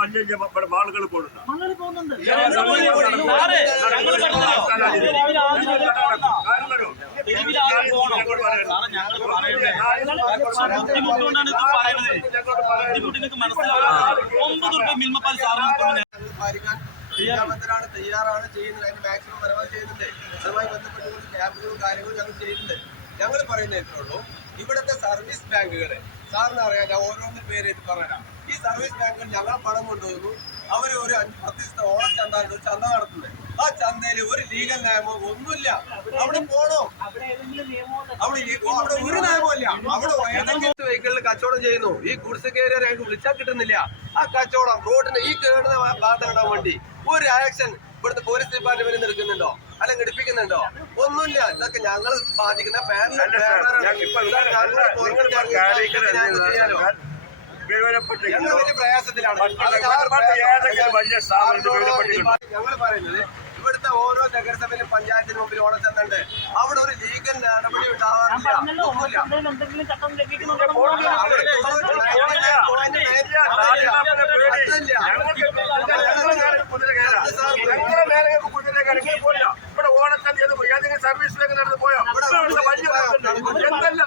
വലിയ ആളുകൾ പോകുന്നുണ്ട്. ബുദ്ധിമുട്ടുകൊണ്ടാണ് ഇത് പറയുന്നത് ബുദ്ധിമുട്ട് നിങ്ങൾക്ക് മനസ്സിലാവും ഒമ്പത് റുപ്യ മിൽമപ്പാൽ സാറിന് പാലിക്കാൻ വിദ്യാബദ്ധരാണ് തയ്യാറാണ് ചെയ്യുന്നത്. അതിന്റെ മാക്സിമം പരമാവധി ചെയ്യുന്നുണ്ട്. അതുമായി ബന്ധപ്പെട്ടുകൊണ്ട് ക്യാമ്പുകളും കാര്യങ്ങളും ഞങ്ങൾ ചെയ്യുന്നുണ്ട്. ഞങ്ങൾ പറയുന്നത് ഇത്രേ ഉള്ളൂ. ഇവിടുത്തെ സർവീസ് ബാങ്കുകളെ സാറിന് അറിയാം ഞാൻ ഓരോന്നും പേര് പറയാം പറഞ്ഞുതരാം. ഈ സർവീസ് ബാങ്കിൽ ഞങ്ങൾ പണം കൊണ്ടുവന്നു. അവർ ഒരു അഞ്ച് പത്ത് ദിവസത്തെ ഓണച്ചന്ത ചന്ത ചന്ത നടത്തുന്നത് ആ ചന്തയിൽ ഒരു ലീഗൽ നിയമോ ഒന്നുമില്ല. അവിടെ പോണോ? അവിടെ അവിടെ ഒരു നിയമമില്ല അവിടെ ഏതെങ്കിലും വെഹിക്കിളിൽ കച്ചവടം ചെയ്യുന്നു. ഈ ഗുഡ്സ് കയറിയ ഞങ്ങൾക്ക് വിളിച്ചാൽ കിട്ടുന്നില്ല. ആ കച്ചവടം റോഡിന് ഈ കേടുന്ന ഭാഗത്തിടാൻ വേണ്ടി ഒരു ആക്ഷൻ ഇവിടുത്തെ പോലീസ് ഡിപ്പാർട്ട്മെന്റ് എടുക്കുന്നുണ്ടോ? അല്ലെങ്കിൽ എടുപ്പിക്കുന്നുണ്ടോ? ഒന്നുമില്ല. ഇതൊക്കെ ഞങ്ങൾ ബാധിക്കുന്ന പാരന്റ് മറ്റ് ഏതെങ്കിലും വലിയ സ്ഥാപനത്തിൽ ഞങ്ങൾ പറയുന്നത് ഇവിടുത്തെ ഓരോ നഗരസഭയിലും പഞ്ചായത്തിന് മുമ്പിൽ ഓണച്ചന്തണ്ട് അവിടെ ഒരു ലീഗൽ നടപടി ഉണ്ടാവാറില്ല ഇവിടെ ഓണച്ചന്തി ഏതെങ്കിലും സർവീസിലേക്ക് നടന്നു പോയോ ഇവിടെ വലിയ എന്തെല്ലാം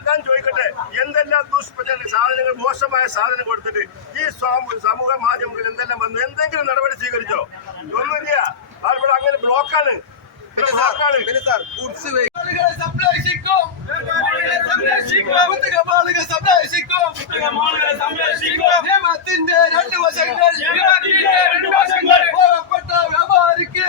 ദുഷ്പ്രചാരണ സാധനങ്ങൾ മോശമായ സാധനം കൊടുത്തിട്ട് ഈ സമൂഹ മാധ്യമങ്ങളിൽ എന്തെല്ലാം വന്നു? എന്തെങ്കിലും നടപടി സ്വീകരിച്ചോ? ഒന്നുമില്ല. അവിടെ അങ്ങനെ ബ്ലോക്കാണ്. സംരക്ഷിക്കും. കുത്തുകമാളുകളെ സംരക്ഷിക്കും. നിയമത്തിന്റെ രണ്ട് വശങ്ങൾ. വ്യാപാരിക്ക്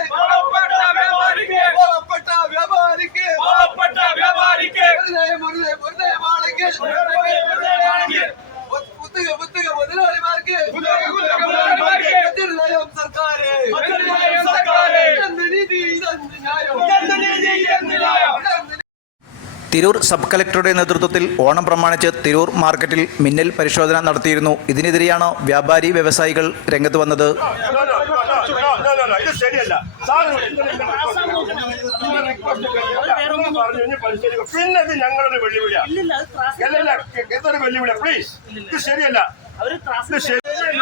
തിരൂർ സബ് കളക്ടറുടെ നേതൃത്വത്തിൽ ഓണം പ്രമാണിച്ച് തിരൂർ മാർക്കറ്റിൽ മിന്നൽ പരിശോധന നടത്തിയിരുന്നു. ഇതിനെതിരെയാണ് വ്യാപാരി വ്യവസായികൾ രംഗത്ത് വന്നത്. പിന്നെ ഇത് പ്ലീസ് ഇത് ശരിയല്ല ശരിയല്ല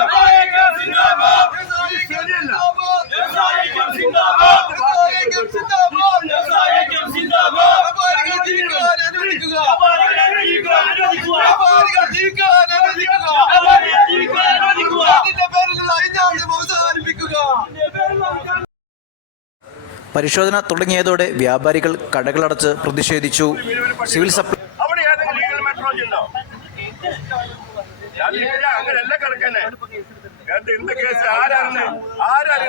പരിശോധന തുടങ്ങിയതോടെ വ്യാപാരികൾ കടകളടച്ച് പ്രതിഷേധിച്ചു. സിവിൽ സപ്ലൈ അങ്ങനെയല്ല കിടക്കന്നെ. എന്ത് എന്ത് കേസ് ആരാണ് ആരാണ്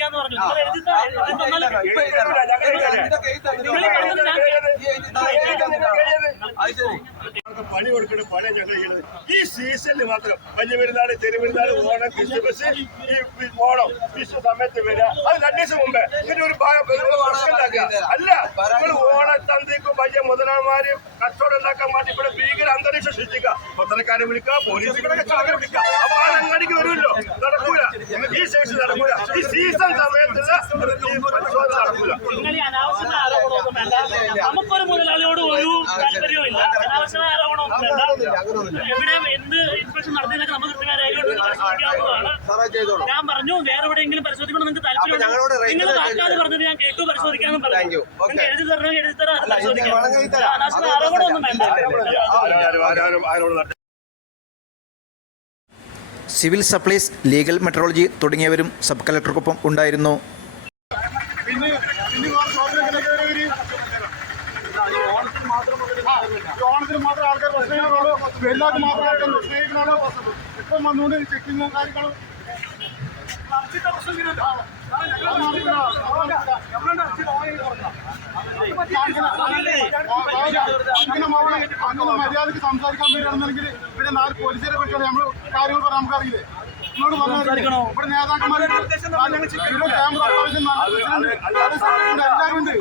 പരിശോധിക്കാന്ന് പറഞ്ഞു നിങ്ങൾ എഴുതി താ- എഴുതി തന്നാലും എഴുതി തരൂല, ഞങ്ങൾ എഴുതി തരാം. നിങ്ങൾ പണി കൊടുക്കുന്ന പണി ഞങ്ങൾ ചെയ്യുന്നത് ഈ സീസണിൽ മാത്രം വലിയ പെരുന്നാൾ ചെറുപെരുന്നാൾ ഓണം ക്രിസ്മസ് ഈ ഓണം വിഷു സമയത്ത് വരിക. അത് രണ്ടു ദിവസം മുമ്പേ. ഇങ്ങനെ ഒരു ഉണ്ടാക്കുക. അല്ല നിങ്ങൾ ഓണത്തന്തിക്കും വലിയ മുതലാളിമാര് കച്ചവടം ഉണ്ടാക്കാൻ വേണ്ടി ഇവിടെ ഭീകര അന്തരീക്ഷം സൃഷ്ടിക്കുക. പത്രക്കാരെ വിളിക്കുക പോലീസുകളെ വിളിക്കുക അപ്പൊ ആ അങ്ങാടിക്ക് വരുമല്ലോ. നടക്കൂല. ഈ സീസൺ നടക്കൂല. ഈ സീസൺ സമയത്തുള്ള പരിശോധന നടക്കൂല. നമുക്കൊരു മുതലാളിയോട് ഒരു താല്പര്യവും ഇല്ല അനാവശ്യമായ ആരോപണമൊന്നും വേണ്ട എന്ത് ഇൻസ്പെക്ഷൻ നടത്തിയതൊക്കെ നമുക്ക് കൃത്യമായ രേഖയോട് പരിശോധിക്കാവുന്നതാണ് ഞാൻ പറഞ്ഞു വേറെ എവിടെയെങ്കിലും പരിശോധിക്കണം നിങ്ങൾക്ക് താല്പര്യം നിങ്ങൾ ആയിട്ട് പറഞ്ഞത് ഞാൻ കേട്ടു പരിശോധിക്കാന്നും പറഞ്ഞു. you. എഴുതി തരണം എഴുതി തരാം അത് പരിശോധിക്കാം. അനാവശ്യമായ അത് ആരോപണമൊന്നും വേണ്ട ആരും ആരും ആരോട് നടത്തി സിവിൽ സപ്ലൈസ് ലീഗൽ മെട്രോളജി തുടങ്ങിയവരും സബ് കലക്ടർക്കൊപ്പം ഉണ്ടായിരുന്നു. ഓണത്തിന് മാത്രം ആൾക്കാർ പ്രശ്നങ്ങളുള്ളൂ എല്ലാവർക്കും മാത്രം ആൾക്കാർ പ്രശ്നങ്ങളുള്ളൂ ഇപ്പം വന്നുകൊണ്ട് ചെക്കിങ്ങും കാര്യങ്ങളും അങ്ങനെ മര്യാദയ്ക്ക് സംസാരിക്കാൻ വേണ്ടിയാണെന്നുണ്ടെങ്കിൽ പിന്നെ നാല് പോലീസുകാരെ പറ്റിയാണ് നമ്മൾ കാര്യങ്ങൾ പറയാൻ നമുക്കറിയില്ലേ നിങ്ങളോട് പറഞ്ഞായിരിക്കും. ഇവിടെ നേതാക്കന്മാരെ ക്യാമറ എല്ലാവരും ഉണ്ട്.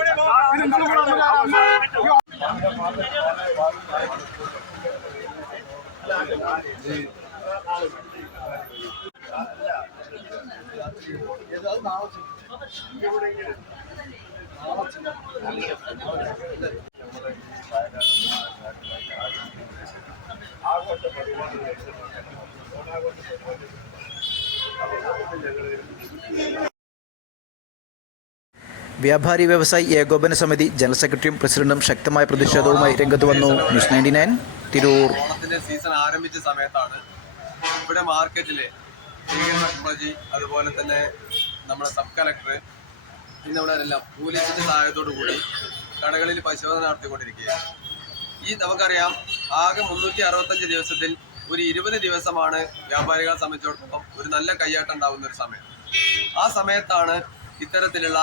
ഇത് നിങ്ങൾ ഇവിടെ വന്നിട്ട് ഈ വ്യാപാരി വ്യവസായി ഏകോപന സമിതി ജനറൽ സെക്രട്ടറിയും പ്രസിഡന്റും ശക്തമായ പ്രതിഷേധവുമായി രംഗത്ത് വന്നു. News ninety nine Tirur. ഓണത്തിന്റെ സീസൺ ആരംഭിച്ച സമയത്താണ് ഇവിടെ മാർക്കറ്റിലെ ടെക്നോളജി അതുപോലെ തന്നെ നമ്മുടെ സബ് കളക്ടർ പിന്നെ എല്ലാം പോലീസിന്റെ സഹായത്തോടു കൂടി കടകളിൽ പരിശോധന നടത്തിക്കൊണ്ടിരിക്കുകയാണ്. ഈ നമുക്കറിയാം ആകെ മുന്നൂറ്റി അറുപത്തഞ്ച് ദിവസത്തിൽ ഒരു ഇരുപത് ദിവസമാണ് വ്യാപാരികളെ സംബന്ധിച്ചിടത്തോളം ഒരു നല്ല കയ്യാട്ടം ഉണ്ടാകുന്ന ഒരു സമയം. ആ സമയത്താണ് ഇത്തരത്തിലുള്ള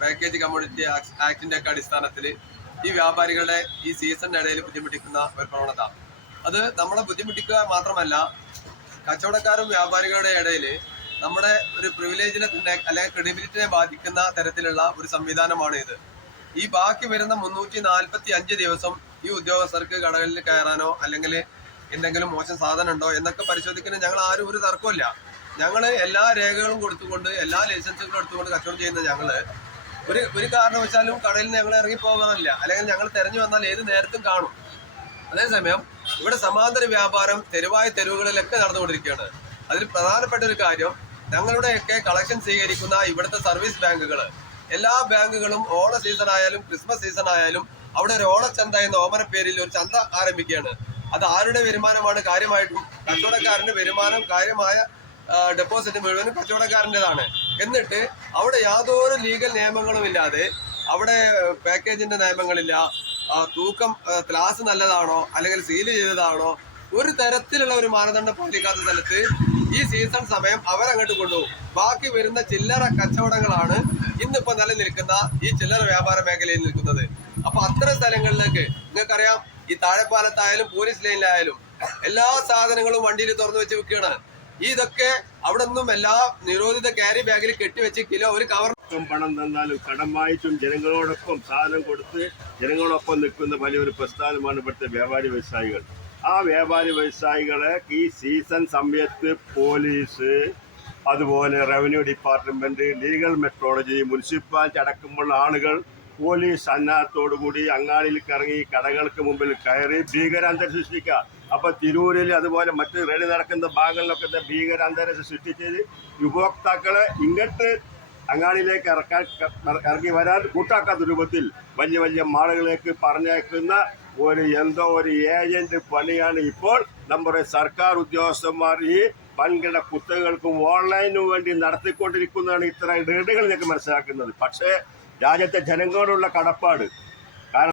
പാക്കേജ് കമ്മ്യൂണിറ്റി ആക്ടിന്റെ ഒക്കെ അടിസ്ഥാനത്തിൽ ഈ വ്യാപാരികളുടെ ഈ സീസണിന്റെ ഇടയിൽ ബുദ്ധിമുട്ടിക്കുന്ന ഒരു പ്രവണത. അത് നമ്മളെ ബുദ്ധിമുട്ടിക്കുക മാത്രമല്ല കച്ചവടക്കാരും വ്യാപാരികളുടെ ഇടയിൽ നമ്മുടെ ഒരു പ്രിവിലേജിനെ അല്ലെങ്കിൽ ക്രെഡിബിലിറ്റിനെ ബാധിക്കുന്ന തരത്തിലുള്ള ഒരു സംവിധാനമാണ് ഇത്. ഈ ബാക്കി വരുന്ന മുന്നൂറ്റി നാൽപ്പത്തി അഞ്ച് ദിവസം ഈ ഉദ്യോഗസ്ഥർക്ക് കടകളിൽ കയറാനോ അല്ലെങ്കിൽ എന്തെങ്കിലും മോശം സാധനം ഉണ്ടോ എന്നൊക്കെ പരിശോധിക്കുന്ന ഞങ്ങൾ ആരും ഒരു തർക്കമില്ല ഞങ്ങൾ എല്ലാ രേഖകളും കൊടുത്തുകൊണ്ട് എല്ലാ ലൈസൻസുകളും എടുത്തുകൊണ്ട് കച്ചവടം ചെയ്യുന്ന ഞങ്ങൾ ഒരു ഒരു കാരണവശാലും കടയിൽ നിന്ന് ഞങ്ങൾ ഇറങ്ങി പോകാറില്ല. അല്ലെങ്കിൽ ഞങ്ങൾ തെരഞ്ഞു വന്നാൽ ഏത് നേരത്തും കാണും. അതേസമയം ഇവിടെ സമാന്തര വ്യാപാരം തെരുവായ തെരുവുകളിലൊക്കെ നടന്നുകൊണ്ടിരിക്കുകയാണ്. അതിൽ പ്രധാനപ്പെട്ട ഒരു കാര്യം ഞങ്ങളുടെയൊക്കെ കളക്ഷൻ സ്വീകരിക്കുന്ന ഇവിടുത്തെ സർവീസ് ബാങ്കുകൾ എല്ലാ ബാങ്കുകളും ഓണ സീസൺ ആയാലും ക്രിസ്മസ് സീസൺ ആയാലും അവിടെ ഒരു ഓണച്ചന്ത എന്ന ഓമന പേരിൽ ഒരു ചന്ത ആരംഭിക്കുകയാണ്. അത് ആരുടെ വരുമാനമാണ്? കാര്യമായിട്ടും കച്ചവടക്കാരന്റെ വരുമാനം കാര്യമായ ഡെപ്പോസിറ്റ് മുഴുവനും കച്ചവടക്കാരന്റെതാണ്. എന്നിട്ട് അവിടെ യാതൊരു ലീഗൽ നിയമങ്ങളും ഇല്ലാതെ അവിടെ പാക്കേജിന്റെ നിയമങ്ങളില്ല. തൂക്കം ക്ലാസ് നല്ലതാണോ? അല്ലെങ്കിൽ സീൽ ചെയ്തതാണോ? ഒരു തരത്തിലുള്ള ഒരു മാനദണ്ഡം പാലിക്കാത്ത സ്ഥലത്ത് ഈ സീസൺ സമയം അവരങ്ങോട്ട് കൊണ്ടുപോകും ബാക്കി വരുന്ന ചില്ലറ കച്ചവടങ്ങളാണ് ഇന്നിപ്പോ നിലനിൽക്കുന്ന ഈ ചില്ലറ വ്യാപാര മേഖലയിൽ നിൽക്കുന്നത്. അപ്പൊ അത്തരം സ്ഥലങ്ങളിലേക്ക് നിങ്ങൾക്കറിയാം ഈ താഴെപ്പാലത്തായാലും പോലീസ് ലൈനിലായാലും എല്ലാ സാധനങ്ങളും വണ്ടിയിൽ തുറന്നു വെച്ച് വെക്കുകയാണ് ഇതൊക്കെ അവിടെ നിന്നും എല്ലാ നിരോധിത ക്യാരി ബാഗിൽ കെട്ടിവെച്ച് കിലോ ഒരു കവർ പണം തന്നാലും കടം വാങ്ങിച്ചും ജനങ്ങളോടൊപ്പം സാധനം കൊടുത്ത് ജനങ്ങളോടൊപ്പം നിൽക്കുന്ന വലിയൊരു പ്രസ്ഥാനമാണ് ഇവിടുത്തെ വ്യാപാരി വ്യവസായികൾ. ആ വ്യാപാരി വ്യവസായികളെ ഈ സീസൺ സമയത്ത് പോലീസ് അതുപോലെ revenue department legal metrology municipality അടക്കമുള്ള ആളുകൾ പോലീസ് സന്നാഹത്തോടുകൂടി അങ്ങാടിയിൽ കറങ്ങി കടകൾക്ക് മുമ്പിൽ കയറി ഭീകരാന്തരം സൃഷ്ടിക്കുക. അപ്പൊ തിരൂരിൽ അതുപോലെ മറ്റ് റെഡി നടക്കുന്ന ഭാഗങ്ങളിലൊക്കെ ഭീകരാന്തരീക്ഷം ഭീകരാന്തരം സൃഷ്ടിച്ചത് ഉപഭോക്താക്കളെ ഇങ്ങോട്ട് അങ്ങാടിയിലേക്ക് ഇറക്കാൻ ഇറങ്ങി വരാൻ കൂട്ടാക്കാത്ത രൂപത്തിൽ വലിയ വലിയ മാളുകളിലേക്ക് പറഞ്ഞേക്കുന്ന ഒരു എന്തോ ഒരു ഏജന്റ് പണിയാണ് ഇപ്പോൾ നമ്മുടെ സർക്കാർ ഉദ്യോഗസ്ഥന്മാർ ഈ വൻകിട കുത്തകൾക്കും ഓൺലൈനു വേണ്ടി നടത്തിക്കൊണ്ടിരിക്കുന്നതാണ് ഇത്ര റെയ്ഡുകൾ മനസ്സിലാക്കുന്നത്. പക്ഷേ രാജ്യത്തെ ജനങ്ങളോടുള്ള കടപ്പാട്